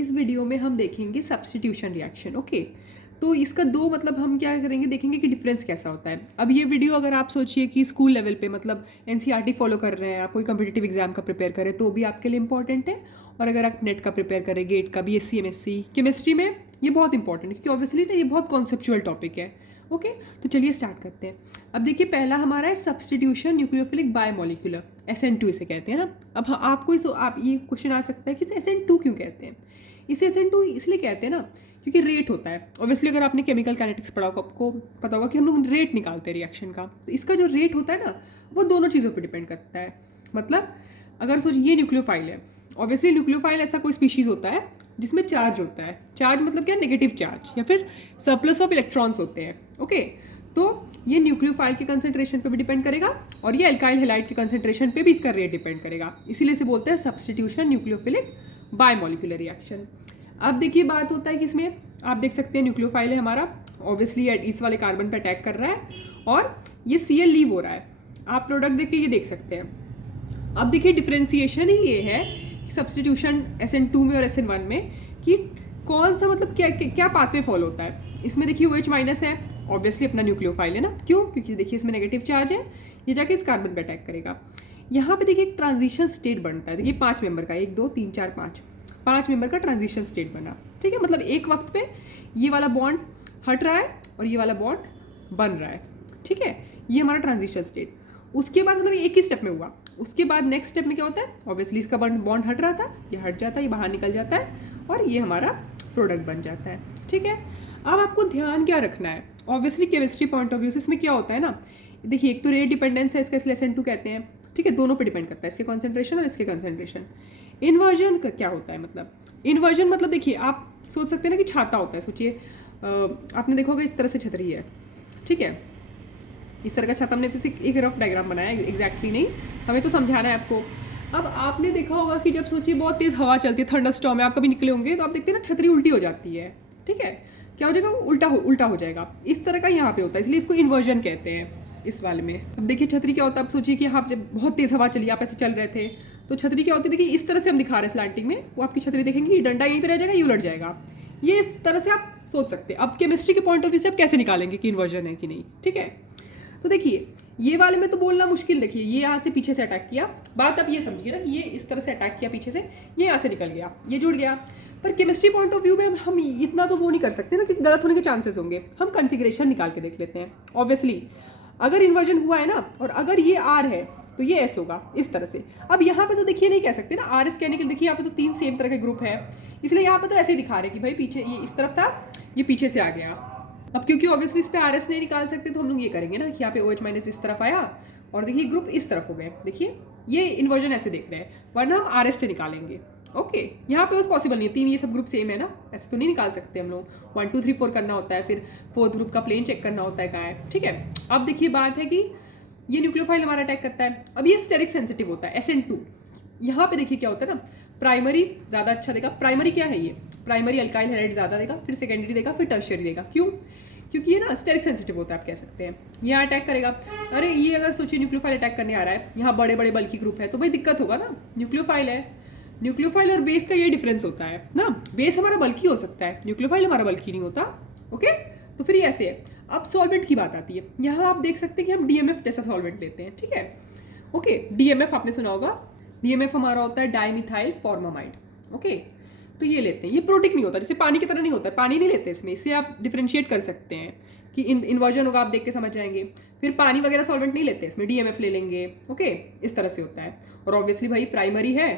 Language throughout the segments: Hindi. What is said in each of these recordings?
इस वीडियो में हम देखेंगे सब्स्टिट्यूशन रिएक्शन। ओके, तो इसका दो मतलब हम क्या करेंगे, देखेंगे कि डिफरेंस कैसा होता है। अब ये वीडियो अगर आप सोचिए कि स्कूल लेवल पे मतलब एनसीईआरटी फॉलो कर रहे हैं, आप कोई कम्पिटिटिव एग्जाम का प्रिपेयर करें तो भी आपके लिए इंपॉर्टेंट है। और अगर आप नेट का प्रिपेयर करें, गेट का, बीएससी एमएससी केमिस्ट्री में, ये बहुत इंपॉर्टेंट है क्योंकि ऑब्वियसली ना ये बहुत कॉन्सेप्चुअल टॉपिक है। ओके, तो चलिए स्टार्ट करते हैं। अब देखिए पहला हमारा है सब्स्टिट्यूशन न्यूक्लियोफिलिक बायोमोलिकुलर, SN2 इसे कहते हैं ना। अब आपको आप ये क्वेश्चन आ सकता है कि इसे SN2 क्यों कहते हैं। इसे SN2 इसलिए कहते हैं ना क्योंकि रेट होता है। ऑब्वियसली अगर आपने केमिकल काइनेटिक्स पढ़ा होगा आपको पता होगा कि हम लोग रेट निकालते हैं रिएक्शन का। तो इसका जो रेट होता है ना वो दोनों चीज़ों पर डिपेंड करता है। मतलब अगर सोचिए ये न्यूक्लियोफाइल है, ऑब्वियसली न्यूक्लियोफाइल ऐसा कोई स्पीशीज होता है जिसमें चार्ज होता है। चार्ज मतलब क्या, नेगेटिव चार्ज या फिर सरप्लस ऑफ इलेक्ट्रॉन्स होते हैं। ओके, तो ये न्यूक्लियोफाइल के कंसेंट्रेशन पे भी डिपेंड करेगा और ये अल्काइल हैलाइड के कंसेंट्रेशन पे भी इसका रेट डिपेंड करेगा। इसीलिए इसे बोलते हैं सब्स्टिट्यूशन न्यूक्लियोफिलिक बायोमोलिकुलर रिएक्शन। अब देखिए बात होता है कि इसमें आप देख सकते हैं न्यूक्लियोफाइल है हमारा, ऑब्वियसली इस वाले कार्बन पे अटैक कर रहा है और ये Cl लीव हो रहा है। आप प्रोडक्ट देख के ये देख सकते हैं। अब देखिए डिफ्रेंसिएशन ही ये है कि सब्स्टिट्यूशन SN2 में और SN1 में कि कौन सा मतलब क्या पाथवे फॉलो होता है। इसमें देखिए OH माइनस है, ऑब्वियसली अपना न्यूक्लियोफाइल है ना। क्यों? क्योंकि देखिए इसमें नेगेटिव चार्ज है, ये जाके इस कार्बन पे अटैक करेगा। यहाँ पे देखिए एक ट्रांजिशन स्टेट बनता है। देखिए 5 मेंबर का, 1 2 3 4 5 मेंबर का ट्रांजिशन स्टेट बना। ठीक है, मतलब एक वक्त पे ये वाला बॉन्ड हट रहा है और ये वाला बॉन्ड बन रहा है। ठीक है, ये हमारा ट्रांजिशन स्टेट। उसके बाद मतलब एक ही स्टेप में हुआ। उसके बाद नेक्स्ट स्टेप में क्या होता है, ऑब्वियसली इसका बॉन्ड हट रहा था, ये हट जाता है, ये बाहर निकल जाता है और ये हमारा प्रोडक्ट बन जाता है। ठीक है, अब आपको ध्यान क्या रखना है, obviously chemistry point of view से इसमें क्या होता है ना, देखिए एक तो रेट डिपेंडेंस है इसका, इसलिए SN2 कहते हैं। ठीक है, दोनों पे डिपेंड करता है, इसके कॉन्सेंट्रेशन और इसके कंसेंट्रेशन। इन्वर्जन का क्या होता है, मतलब इन्वर्जन मतलब देखिए आप सोच सकते हैं ना कि छाता होता है। सोचिए आपने देखा होगा इस तरह से छतरी है। ठीक है, इस तरह का छाता, हमने जैसे एक रफ डायग्राम बनाया है, एग्जैक्टली नहीं, हमें तो समझाना है आपको। अब आपने देखा होगा कि जब सोचिए बहुत तेज़ हवा चलती है, थंडरस्टॉर्म है, आप कभी निकले होंगे तो आप देखते हैं ना छतरी उल्टी हो जाती है। ठीक है, क्या हो जाएगा, उल्टा हो जाएगा। इस तरह का यहाँ पे होता है, इसलिए इसको इन्वर्जन कहते हैं इस वाले में। अब देखिए छतरी क्या होता है, आप सोचिए कि आप जब बहुत तेज़ हवा चली, आप ऐसे चल रहे थे तो छतरी क्या होती है, देखिए इस तरह से हम दिखा रहे हैं स्लैंटिंग में, वो आपकी छतरी देखेंगे ये डंडा यहीं पर रह जाएगा, ये उलट जाएगा। ये इस तरह से आप सोच सकते हैं। अब केमिस्ट्री के पॉइंट ऑफ व्यू से आप कैसे निकालेंगे कि इन्वर्जन है कि नहीं। ठीक है, तो देखिए ये वाले में तो बोलना मुश्किल। देखिए ये यहाँ से पीछे से अटैक किया, बात आप ये समझिए ना कि ये इस तरह से अटैक किया पीछे से, ये यहाँ से निकल गया, ये जुड़ गया। पर केमिस्ट्री पॉइंट ऑफ व्यू में हम इतना तो वो नहीं कर सकते ना कि गलत होने के चांसेस होंगे। हम कन्फिग्रेशन निकाल के देख लेते हैं। ऑब्वियसली अगर इन्वर्जन हुआ है ना और अगर ये R है तो ये S होगा इस तरह से। अब यहाँ पे तो देखिए नहीं कह सकते ना RS कहने के लिए, देखिए यहाँ पे तो 3 सेम तरह के ग्रुप है, इसलिए यहाँ पे तो ऐसे ही दिखा रहे कि भाई पीछे ये इस तरफ था, ये पीछे से आ गया। अब क्योंकि ऑब्वियसली इस पे RS नहीं निकाल सकते तो हम लोग ये करेंगे ना कि यहाँ पे OH माइनस इस तरफ आया और देखिए ग्रुप इस तरफ हो गए। देखिए ये इन्वर्जन ऐसे देख रहे हैं, वरना हम RS से निकालेंगे। ओके, यहाँ पे बस पॉसिबल नहीं है, 3 ये सब ग्रुप सेम है ना, ऐसे तो नहीं निकाल सकते हम लोग। 1 2 3 4 करना होता है, फिर 4th ग्रुप का प्लेन चेक करना होता है कहाँ है। ठीक है, अब देखिए बात है कि ये न्यूक्लियोफाइल हमारा अटैक करता है। अब ये स्टेरिक सेंसिटिव होता है SN2। यहाँ पे देखिए क्या होता है ना, प्राइमरी ज़्यादा अच्छा देगा। प्राइमरी क्या है, ये प्राइमरी अल्काइल हैलाइड ज़्यादा देगा, फिर सेकेंडरी देगा, फिर टर्शियरी देगा। क्यों? क्योंकि ये ना स्टेरिक सेंसिटिव होता है, आप कह सकते हैं। यहाँ अटैक करेगा, अरे ये अगर सोचिए न्यूक्लियोफाइल अटैक करने आ रहा है, यहाँ बड़े बड़े बल्कि ग्रुप है तो भाई दिक्कत होगा ना। न्यूक्लियोफाइल है, न्यूक्लियोफाइल और बेस का ये डिफरेंस होता है ना, बेस हमारा बल्कि हो सकता है, न्यूक्लियोफाइल हमारा बल्कि नहीं होता। ओके, तो फिर ये ऐसे है। अब सॉल्वेंट की बात आती है, यहाँ आप देख सकते हैं कि हम DMF जैसा सॉल्वेंट लेते हैं। ठीक है, ओके, DMF आपने सुना होगा, DMF हमारा होता है डाइमिथाइल फॉर्मामाइड। ओके, तो ये लेते हैं, ये प्रोटिक नहीं होता, जैसे पानी की तरह नहीं होता है, पानी नहीं लेते इसमें, इससे आप डिफ्रेंशिएट कर सकते हैं कि इन्वर्जन होगा, आप देख के समझ जाएंगे। फिर पानी वगैरह सॉल्वेंट नहीं लेते इसमें, DMF ले लेंगे। ओके, इस तरह से होता है। और ऑब्वियसली भाई प्राइमरी है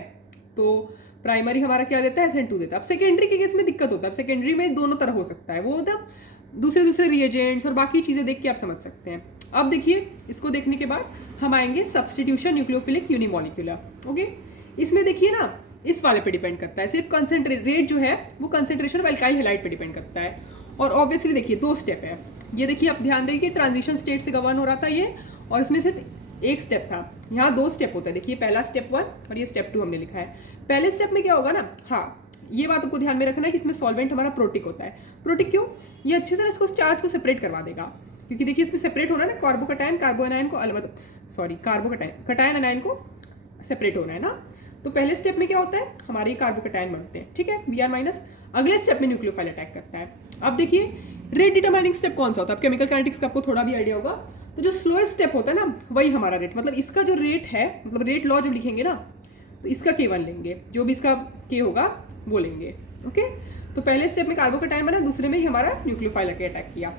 तो प्राइमरी हमारा क्या देता है, SN2 देता है। अब सेकेंडरी के केस में दिक्कत होता है, अब सेकेंडरी में दोनों तरह हो सकता है, वो मतलब दूसरे रिएजेंट्स और बाकी चीज़ें देख के आप समझ सकते हैं। अब देखिए इसको देखने के बाद हम आएंगे सब्स्टिट्यूशन न्यूक्लियोफिलिक यूनिमोलिकुलर। ओके, इसमें देखिए ना इस वाले पे डिपेंड करता है, सिर्फ कंसेंट्रेट रेट जो है वो कंसेंट्रेशन ऑफ अल्काइल हैलाइड पे डिपेंड करता है। और ऑब्वियसली देखिए 2 स्टेप है, ये देखिए आप ध्यान देंगे ट्रांजिशन स्टेट से गवर्न हो रहा था ये, और इसमें सिर्फ एक स्टेप था। यहाँ 2 स्टेप होता है, देखिए पहला स्टेप 1 और ये स्टेप 2 हमने लिखा है। पहले स्टेप में क्या होगा ना, हाँ ये बात आपको ध्यान में रखना है कि इसमें सॉल्वेंट हमारा प्रोटिक होता है। प्रोटिक क्यों? ये अच्छे से इसको चार्ज को सेपरेट करवा देगा, क्योंकि देखिए इसमें सेपरेट होना है ना, कार्बोकटायन कार्बोएनायन को अलग, सॉरी कार्बोकटायन कटायन अनायन को सेपरेट होना है ना, तो पहले स्टेप में क्या होता है, हमारे कार्बोकैटायन बनते हैं, ठीक है, Br माइनस। अगले स्टेप में न्यूक्लियोफाइल अटैक करता है। अब देखिए रेट डिटरमाइनिंग स्टेप कौन सा होता है, अब केमिकल काइनेटिक्स का आपको थोड़ा भी आइडिया होगा। तो जो स्लोएस्ट स्टेप होता है ना, वही हमारा रेट, मतलब इसका जो रेट है, मतलब रेट लॉ जब लिखेंगे ना तो इसका K1 लेंगे, जो भी इसका K होगा वो लेंगे। ओके, तो पहले स्टेप में कार्बोकैटायन बना, दूसरे में ही हमारा न्यूक्लियोफाइल आके अटैक किया।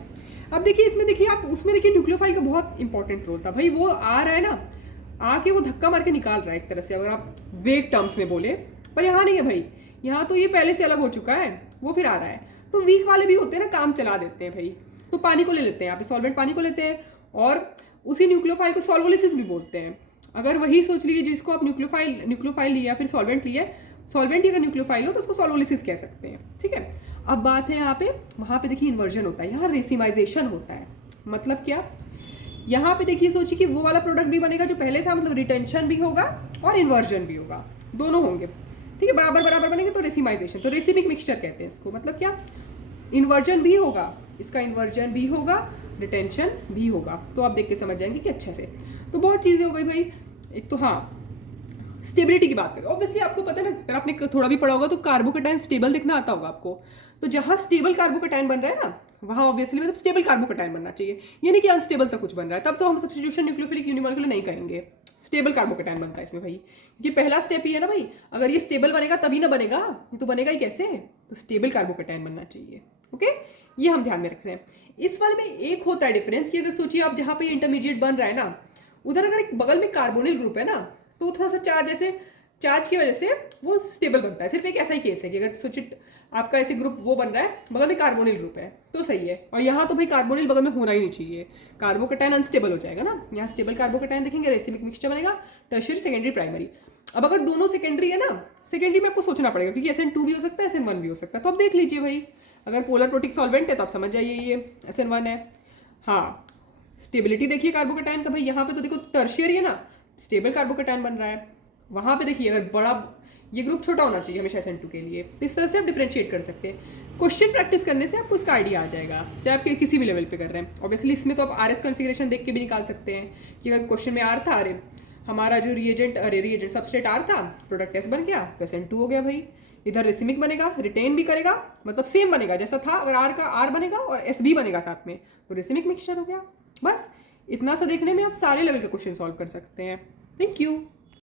अब देखिए इसमें देखिए आप, उसमें देखिए न्यूक्लियोफाइल का बहुत इंपॉर्टेंट रोल था भाई। वो आ रहा है ना, आके वो धक्का मार के निकाल रहा है एक तरह से, अगर आप वेग टर्म्स में बोले। पर यहाँ नहीं है भाई, यहाँ तो ये पहले से अलग हो चुका है, वो फिर आ रहा है। तो वीक वाले भी होते हैं ना, काम चला देते हैं भाई। तो पानी को ले लेते हैं यहाँ पे, सॉल्वेंट पानी को लेते हैं, और उसी न्यूक्लियोफाइल को सॉल्वोलिसिस भी बोलते हैं। अगर वही सोच लीजिए जिसको आप न्यूक्लियोफाइल लिया फिर सॉल्वेंट लिया, सॉल्वेंट ही अगर न्यूक्लियोफाइल हो तो उसको सॉल्वोलिसिस कह सकते हैं, ठीक है। अब बात है यहाँ पे, वहाँ पे देखिए इन्वर्जन होता है, यहाँ रेसिमाइजेशन होता है। मतलब क्या, यहाँ पे देखिए सोचिए कि वो वाला प्रोडक्ट भी बनेगा जो पहले था, मतलब रिटेंशन भी होगा और इन्वर्जन भी होगा, दोनों होंगे, ठीक है, बराबर बराबर बनेंगे, तो रेसिमाइजेशन, तो रेसिमिक मिक्सचर कहते हैं इसको। मतलब क्या, इन्वर्जन भी होगा, इसका इन्वर्जन भी होगा, रिटेंशन भी होगा। तो आप देख के समझ जाएंगे कि अच्छे से। तो बहुत चीज़ें हो गई भाई। एक तो हाँ, स्टेबिलिटी की बात करें, ऑब्वियसली आपको पता है ना, अगर आपने थोड़ा भी पढ़ा होगा तो कार्बोकैटायन स्टेबल दिखना आता होगा आपको। तो जहाँ स्टेबल कार्बोकैटायन बन रहा है ना, वहाँ ऑब्वियसली मतलब स्टेबल कार्बोकैटायन बनना चाहिए, ये नहीं कि अनस्टेबल सा कुछ बन रहा है, तब तो हम सब्स्टिट्यूशन न्यूक्लियोफिलिक यूनिमॉलिक्यूलर नहीं करेंगे। स्टेबल कार्बोकैटायन बनता है इसमें भाई, ये पहला स्टेप ही है ना भाई। अगर ये स्टेबल बनेगा तभी ना बनेगा, ये तो बनेगा ही कैसे, तो स्टेबल कार्बोकैटायन बनना चाहिए। ओके, ये हम ध्यान में रख रहे हैं। इस वाले में एक होता है डिफरेंस कि अगर सोचिए आप जहाँ पे इंटरमीडिएट बन रहा है ना, उधर अगर एक बगल में कार्बोनिल ग्रुप है ना, तो वो थोड़ा सा चार्ज, जैसे चार्ज की वजह से वो स्टेबल बनता है। सिर्फ एक ऐसा ही केस है कि अगर सोचिए आपका ऐसे ग्रुप वो बन रहा है, बगल में कार्बोनिल ग्रुप है तो सही है, और यहाँ तो भाई कार्बोनिल बगल में होना ही नहीं चाहिए, कार्बोकैटायन अनस्टेबल हो जाएगा ना। यहाँ स्टेबल कार्बोकैटायन देखेंगे, रेसिमिक मिक्सचर बनेगा, टर्शियरी, सेकेंडरी, प्राइमरी। अब अगर दोनों सेकेंडरी है ना, सेकेंडरी में आपको सोचना पड़ेगा, क्योंकि SN2 भी हो सकता है, SN1 भी हो सकता है। तो आप देख लीजिए भाई, अगर पोलर प्रोटिक सॉल्वेंट है तो आप समझ जाइए ये SN1 है। हाँ, स्टेबिलिटी देखिए कार्बोकैटायन का भाई, यहाँ पे तो देखो टर्शियरी है ना, स्टेबल कार्बोकैटायन बन रहा है। वहाँ पे देखिए अगर बड़ा, ये ग्रुप छोटा होना चाहिए हमेशा SN2 के लिए। तो इस तरह से आप डिफरेंशिएट कर सकते हैं। क्वेश्चन प्रैक्टिस करने से आपको इसका आइडिया आ जाएगा, चाहे आप किसी भी लेवल पे कर रहे हैं। ऑब्वियसली इसमें तो आप RS कॉन्फ़िगरेशन देख के भी निकाल सकते हैं कि अगर क्वेश्चन में R था, अरे हमारा जो रिएजेंट सबस्ट्रेट R था, प्रोडक्ट S बन गया तो SN2 हो गया भाई। इधर रेसिमिक बनेगा, रिटेन भी करेगा, मतलब सेम बनेगा जैसा था। अगर R का R बनेगा और S भी बनेगा साथ में, तो रेसिमिक मिक्सचर हो गया। बस इतना सा देखने में आप सारे लेवल का क्वेश्चन सॉल्व कर सकते हैं। Thank you.